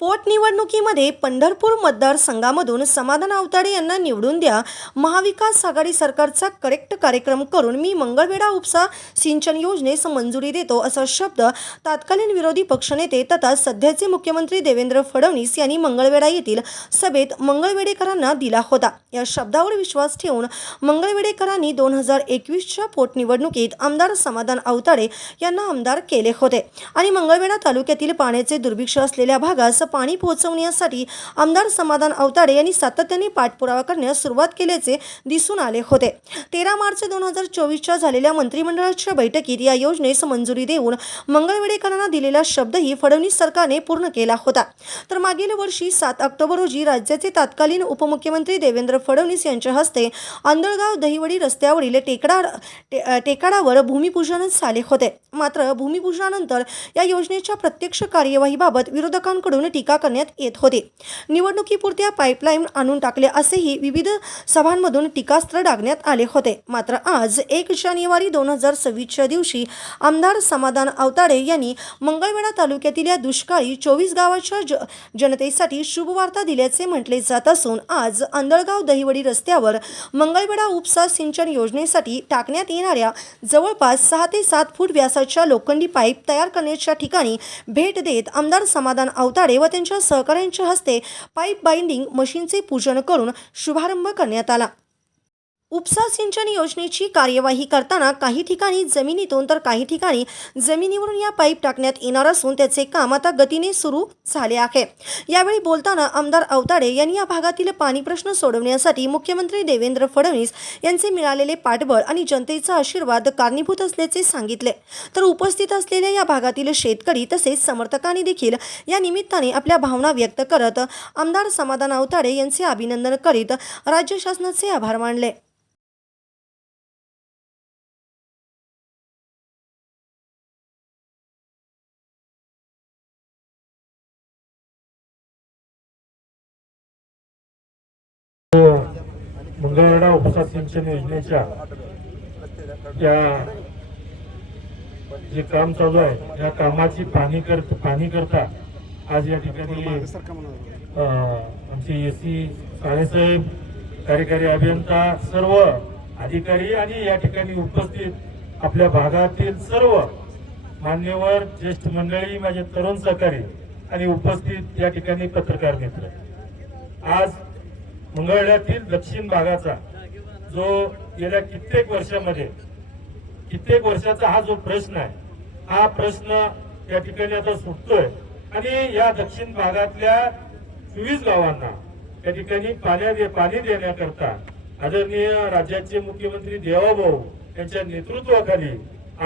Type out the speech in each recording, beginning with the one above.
पोटनिवडणुकीमध्ये पंढरपूर मतदारसंघामधून समाधान आवताडे यांना निवडून द्या, महाविकास आघाडी सरकारचा करेक्ट कार्यक्रम करून मी मंगळवेढा उपसा सिंचन योजनेस मंजुरी देतो, असा शब्द तत्कालीन विरोधी पक्षनेते तथा सध्याचे मुख्यमंत्री देवेंद्र फडणवीस यांनी मंगळवेढा येथील सभेत मंगळवेढेकरांना दिला होता। या शब्दावर विश्वास ठेवून मंगळवेढेकरांनी 2021च्या पोटनिवडणुकीत आमदार समाधान आवताडे यांना आमदार केले होते आणि मंगळवेढा तालुक्यातील पाण्याचे दुर्भिक्ष असलेल्या भागास पाणी पोहोचवण्यासाठी आमदार समाधान आवताडे यांनी सातत्याने पाठपुरावा करण्यास सुरुवात केल्याचे दिसून आले होते। 13 मार्च 2024च्या झालेल्या मंत्रिमंडळाच्या बैठकीत या योजनेस मंजुरी देऊन मंगळवेढेकरांना दिलेला शब्दही फडणवीस सरकारने पूर्ण केला होता। तर मागील वर्षी 7 ऑक्टोबर रोजी राज्याचे तत्कालीन उपमुख्यमंत्री देवेंद्र फडणवीस यांच्या हस्ते आंधळगाव दहिवडी रस्त्यावरील टेकाडावर भूमिपूजन झाले होते। मात्र भूमिपूजनानंतर या योजनेच्या प्रत्यक्ष कार्यवाहीबाबत विरोधकांकडून टीका करण्यात येत होती। निवडणुकीपुरत्या पाईपलाईन आणून टाकले असेही विविध सभांमधून टीकास्त्र डागण्यात आले होते। मात्र आज 1 जानेवारी 2026च्या दिवशी आमदार समाधान आवताडे यांनी मंगळवेढा तालुक्यातील या दुष्काळी 24 गावाच्या जनतेसाठी शुभवार्ता दिल्याचे म्हटले जात असून आज आंधळगाव दहिवडी रस्त्यावर मंगळवेढा उपसा सिंचन योजनेसाठी टाकण्यात येणाऱ्या जवळपास 6 ते 7 फूट व्यासाच्या लोखंडी पाईप तयार करण्याच्या ठिकाणी भेट देत आमदार समाधान आवताडे व त्यांच्या सहकाऱ्यांच्या हस्ते पाईप बाइंडिंग मशीनचे पूजन करून शुभारंभ करण्यात आला। उपसा सिंचन योजनेची कार्यवाही करताना काही ठिकाणी जमिनीतून तर काही ठिकाणी जमिनीवरून या पाईप टाकण्यात येणार असून त्याचे काम आता गतीने सुरू झाले आहे। यावेळी बोलताना आमदार आवताडे यांनी या भागातील पाणी प्रश्न सोडवण्यासाठी मुख्यमंत्री देवेंद्र फडणवीस यांचे मिळालेले पाठबळ आणि जनतेचा आशीर्वाद कारणीभूत असल्याचे सांगितले। तर उपस्थित असलेल्या या भागातील शेतकरी तसेच समर्थकांनी देखील या निमित्ताने आपल्या भावना व्यक्त करत आमदार समाधान आवताडे यांचे अभिनंदन करीत राज्य शासनाचे आभार मानले। मंगळवेढा उपसा सिंचन योजनेच्या जे काम चालू आहे, या कामाची पाहणी करता आज या ठिकाणी आमचे एसी साहेब, कार्यकारी अभियंता, सर्व अधिकारी आणि या ठिकाणी उपस्थित आपल्या भागातील सर्व मान्यवर ज्येष्ठ मंडळी, माझे तरुण सहकारी आणि उपस्थित या ठिकाणी पत्रकार मित्र, आज मंगळवेढ्यातील दक्षिण भागाचा जो गेल्या कित्येक वर्षाचा हा जो प्रश्न आहे, हा प्रश्न या ठिकाणी आता सुटतोय आणि या दक्षिण भागातल्या 24 गावांना या ठिकाणी पाणी देण्याकरता आदरणीय राज्याचे मुख्यमंत्री देवाभाऊ यांच्या नेतृत्वाखाली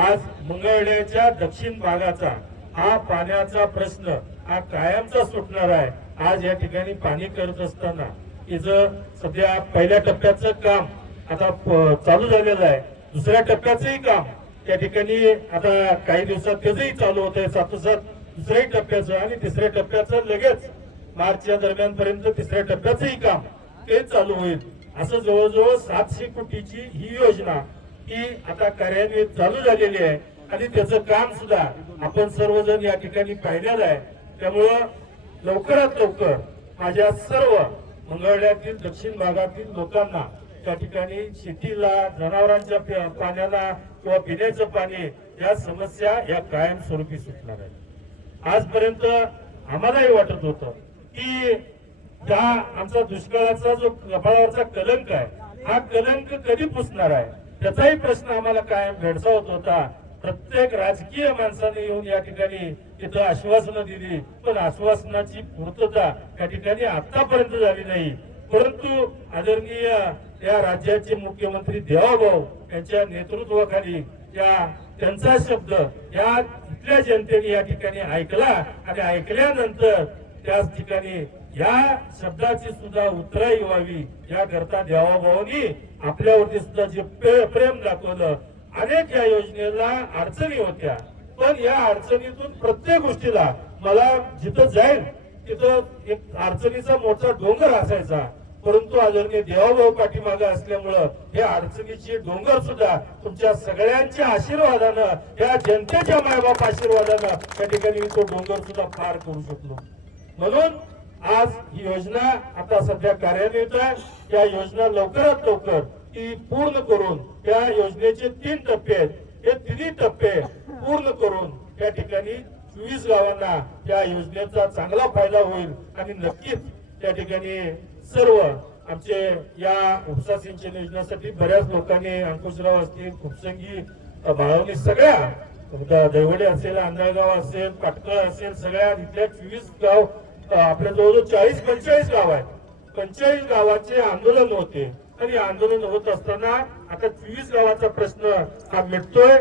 आज मंगळवेढ्याच्या दक्षिण भागाचा हा पाण्याचा प्रश्न हा कायमचा सुटणार आहे। आज या ठिकाणी पाणी करत असताना इथं सध्या पहिल्या टप्प्याचं काम आता चालू झालेलं आहे, दुसऱ्या टप्प्याचंही काम त्या ठिकाणी आता काही दिवसात त्याचंही चालू होत आहे, साथोसाथ दुसऱ्या टप्प्याचं आणि तिसऱ्या टप्प्याचं लगेच मार्चच्या दरम्यान पर्यंत तिसऱ्या टप्प्याचंही काम ते चालू होईल। असं जवळजवळ 700 कोटीची ही योजना ही आता कार्यान्वित चालू झालेली आहे आणि त्याचं काम सुद्धा आपण सर्वजण या ठिकाणी पाहिलेलं आहे। त्यामुळं लवकरात लवकर माझ्या सर्व मंगळवेढ्यातील दक्षिण भागातील लोकांना त्या ठिकाणी शेतीला, जनावरांच्या पाण्याला किंवा पिण्याचं पाणी या समस्या या कायमस्वरूपी सुटणार आहेत। आजपर्यंत आम्हालाही वाटत होतं की आमचा दुष्काळाचा जो कपाळावरचा कलंक आहे, हा कलंक कधी पुसणार आहे, त्याचाही प्रश्न आम्हाला कायम भेडसावत होता। प्रत्येक राजकीय माणसाने येऊन या ठिकाणी इथं आश्वासनं दिली, पण आश्वासनाची पूर्तता या ठिकाणी आतापर्यंत झाली नाही। परंतु आदरणीय या राज्याचे मुख्यमंत्री देवाभाऊ यांच्या नेतृत्वाखाली त्यांचा शब्द या इथल्या जनतेने या ठिकाणी ऐकला आणि ऐकल्यानंतर त्याच ठिकाणी या शब्दाची सुद्धा उतराई व्हावी याकरता देवाभाऊंनी आपल्यावरती सुद्धा जे प्रेम दाखवलं। अनेक या योजनेला अडचणी होत्या, पण या अडचणीतून प्रत्येक गोष्टीला मला जिथं जाईल तिथं एक अडचणीचा मोठा डोंगर असायचा, परंतु आदरणीय देवाभाऊ पाठीमागे असल्यामुळं हे अडचणीचे डोंगर सुद्धा तुमच्या सगळ्यांच्या आशीर्वादानं, या जनतेच्या मायबाप आशीर्वादानं त्या ठिकाणी तो डोंगर सुद्धा पार करू शकलो। म्हणून आज ही योजना आता सध्या कार्यान्वित आहे. या योजना लवकरात लवकर ती पूर्ण करून त्या योजनेचे 3 टप्पे आहेत. हे 3 टप्पे पूर्ण करून त्या ठिकाणी 24 गावांना या योजनेचा चांगला फायदा होईल आणि नक्कीच त्या ठिकाणी सर्व आमचे या उपसा सिंचन योजनेसाठी बऱ्याच लोकांनी अंकुशराव असतील, खुपसंगी, भाळवणी, सगळ्या दैवडे असेल, आंधळगाव असेल, पाटकळ असेल, सगळ्या इथल्या 24 गाव आपल्या जवळजवळ 40-45 गाव आहेत. 45 गावाचे आंदोलन होते आणि आंदोलन होत असताना आता 24 गावाचा प्रश्न हा मिटतोय.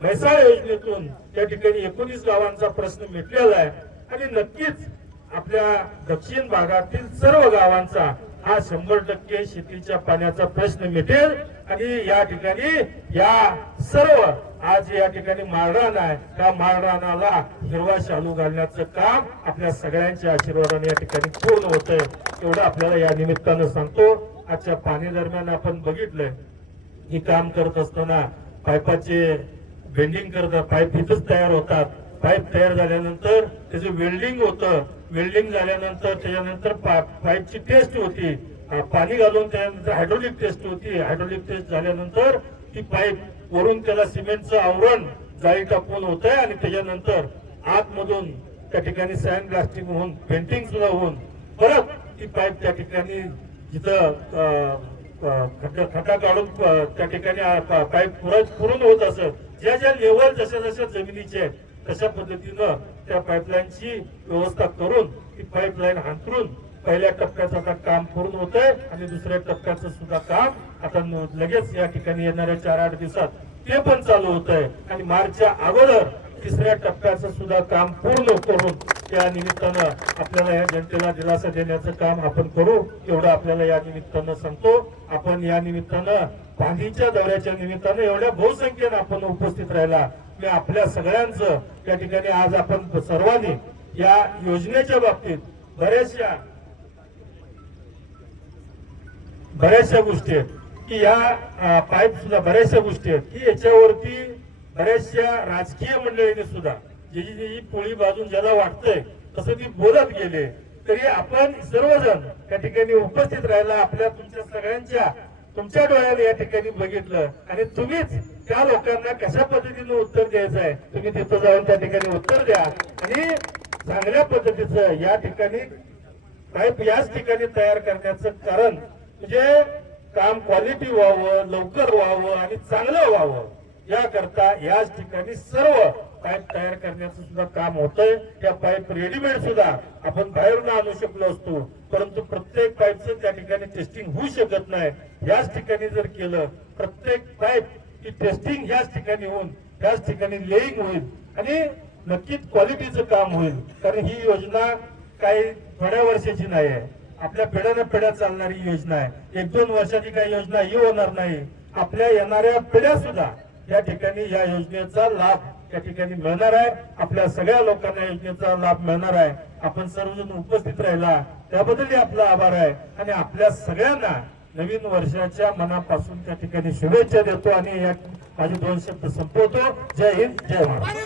म्हैसाळ योजनेतून त्या ठिकाणी 19 गावांचा प्रश्न मिटलेला आहे आणि नक्कीच आपल्या दक्षिण भागातील सर्व गावांचा हा 100% शेतीच्या पाण्याचा प्रश्न मिटेल आणि या ठिकाणी या सर्व आज या ठिकाणी माळरान आहे, त्या माळरानाला हिरवा शालू घालण्याचं काम आपल्या सगळ्यांच्या आशीर्वादाने या ठिकाणी पूर्ण होतंय. एवढं आपल्याला या निमित्तानं सांगतो. आजच्या पाणी दरम्यान आपण बघितलंय ही काम करत असताना पाईपाचे बेंडिंग करतात, पाईप इथंच तयार होतात. पाईप तयार झाल्यानंतर त्याचं वेल्डिंग होतं, वेल्डिंग झाल्यानंतर त्याच्यानंतर पाईपची टेस्ट होती, पाणी घालून त्यानंतर हायड्रोलिक टेस्ट होती. हायड्रोलिक टेस्ट झाल्यानंतर ती पाईप वरून त्याला सिमेंटचं आवरण जाळी टाकून होत आहे आणि त्याच्यानंतर आतमधून त्या ठिकाणी सँड ब्लास्टिंग होऊन पेंटिंग सुद्धा होऊन परत ती पाईप त्या ठिकाणी जिथं खड्डा काढून त्या ठिकाणी पाईप पुरून होत असत. ज्या ज्या लेवल जशा जशा जमिनीचे तशा पद्धतीनं त्या पाईपलाईनची व्यवस्था करून ती पाईपलाईन हांतरून पहिल्या टप्प्याचं आता काम पूर्ण होत आहे आणि दुसऱ्या टप्प्याचं सुद्धा काम आता लगेच या ठिकाणी येणाऱ्या 4-8 दिवसात ते पण चालू होत आहे आणि मार्चच्या अगोदर 3ऱ्या टप्प्याचं सुद्धा काम पूर्ण करून त्या निमित्तानं आपल्याला या जनतेला दिलासा देण्याचं काम आपण करू. एवढं आपल्याला या निमित्तानं सांगतो. आपण या निमित्तानं पाणीच्या दौऱ्याच्या निमित्तानं एवढ्या बहुसंख्येनं आपण उपस्थित राहिला. मी आपल्या सगळ्यांचं या ठिकाणी आज आपण सर्वांनी या योजनेच्या बाबतीत बऱ्याचशा गोष्टी आहेत की या पाईप सुद्धा बऱ्याचशा गोष्टी आहेत की याच्यावरती बऱ्याचशा राजकीय मंडळींनी सुद्धा जी पोळी बाजून ज्याला वाटतंय तसं ती बोलत गेले तरी आपण सर्वजण त्या ठिकाणी उपस्थित राहिला. आपल्या तुमच्या सगळ्यांच्या तुमच्या डोळ्याने या ठिकाणी बघितलं आणि तुम्हीच त्या लोकांना कशा पद्धतीनं उत्तर द्यायचं आहे तुम्ही तिथं जाऊन त्या ठिकाणी उत्तर द्या आणि चांगल्या पद्धतीचं या ठिकाणी पाईप याच ठिकाणी तयार करण्याचं कारण म्हणजे काम क्वालिटी व्हावं, लवकर व्हावं आणि चांगलं व्हावं याकरता याच ठिकाणी सर्व पाईप तयार करण्याचं सुद्धा काम होतंय. त्या पाईप रेडीमेड सुद्धा आपण बाहेरून आणू शकलो असतो परंतु प्रत्येक पाईपचं त्या ठिकाणी टेस्टिंग होऊ शकत नाही. याच ठिकाणी जर केलं प्रत्येक पाईप ही टेस्टिंग याच ठिकाणी होऊन त्याच ठिकाणी लेईंग होईल आणि नक्कीच क्वालिटीचं काम होईल. कारण ही योजना काही थोड्या वर्षाची नाही आहे, आपल्या पिढ्याने पिढ्या चालणारी योजना आहे. 1-2 वर्षाची काही योजना ही होणार नाही. आपल्या येणाऱ्या पिढ्या सुद्धा या ठिकाणी या योजनेचा लाभ त्या ठिकाणी मिळणार आहे. आपल्या सगळ्या लोकांना योजनेचा लाभ मिळणार आहे. आपण सर्वजण उपस्थित राहिला त्याबद्दल आपला आभार आहे आणि आपल्या सगळ्यांना नवीन वर्षाच्या मनापासून त्या ठिकाणी शुभेच्छा देतो आणि माझे 2 शब्द संपवतो. जय हिंद, जय महाराष्ट्र.